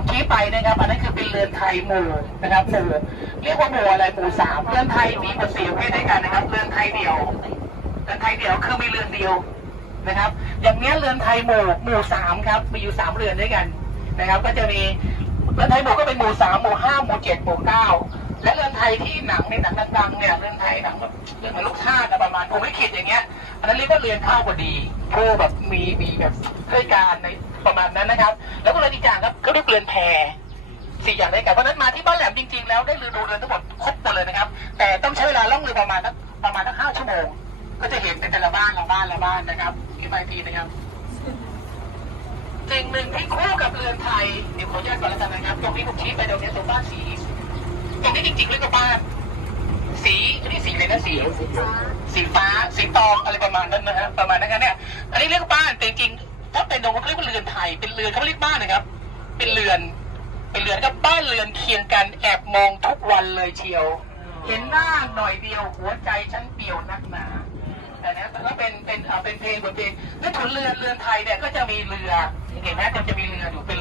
ผมชี้ไปนะครับอันนั้นคือเป็นเรือนไทยหมู่นะครับหมู่เรียกว่าหมู่อะไรหมู่สามเรือนไทยมีกว่าสี่ประเภทด้วยกันนะครับ เรือนไทยเดี่ยวเรือนไทยเดี่ยวคือมีเรือนเดียวนะครับ อย่างเนี้ยเรือนไทยหมู่หมู่สามครับมีอยู่สามเรือนด้วยกันนะครับ ก็จะมีเรือนไทยหมู่ก็เป็นหมู่สามหมู่ห้าหมู่เจ็ดหมู่เก้าและเรือนไทยที่หนังในหนังดังๆเนี่ยเรือนไทยหนังแบบเรื่องเหมือนลูกชาติประมาณผมไม่คิดอย่างเงี้ยอันนั้นเรียกว่าเรือนข้าวพอดีผู้แบบมีมีแบบเคยการในประมาณนั้นนะครับ อนอีกอย่างครับก็เรียกเรือนแพสี่อย่างด้วยกันเพราะนั้นมาที่บ้านแหลมจริงๆ แล้วได้เรือดูเรือนทั้งหมดครบหมดเลยนะครับ แต่ต้องใช้เวลาล่องเรือประมาณสักประมาณสักห้าชั่วโมง ก็จะเห็นในแต่ละบ้านละบ้านละบ้านนะครับที่ไปทีนะครับสิ่งหนึ่งที่คู่กับเรือนไทยเดี๋ยวขออนุญาตก่อนแล้วกันนะครับ ตรงนี้ผมชี้ไปตรงนี้ตรงบ้านสีตรงนี้จริงๆเรียกว่าบ้าน สีนนี้สีอะไรนะสีสีฟ้าสีตองอะไรประมาณนั้นนะฮะประมาณนั้นเนี่ยอันนี้เรียกว่าบ้านแต่จริงๆ ถ้าเป็นตรงเขาเรียกว่าเรือนไทย เป็นเรือนเขาเรียกบ้านนะครับ เป็นเรือน เป็นเรือนกับบ้านเรือนเคียงกันแอบมองทุกวันเลยเชียว เห็นหน้าหน่อยเดียวหัวใจฉันเปลี่ยวนักหนาแต่นะแต่ก็เป็นเป็นเออเป็นเพลงบทเพลงในถุนเรือนเรือนไทยเนี่ยก็จะมีเรือเห็นไหมก็จะมีเรืออยู่เป็น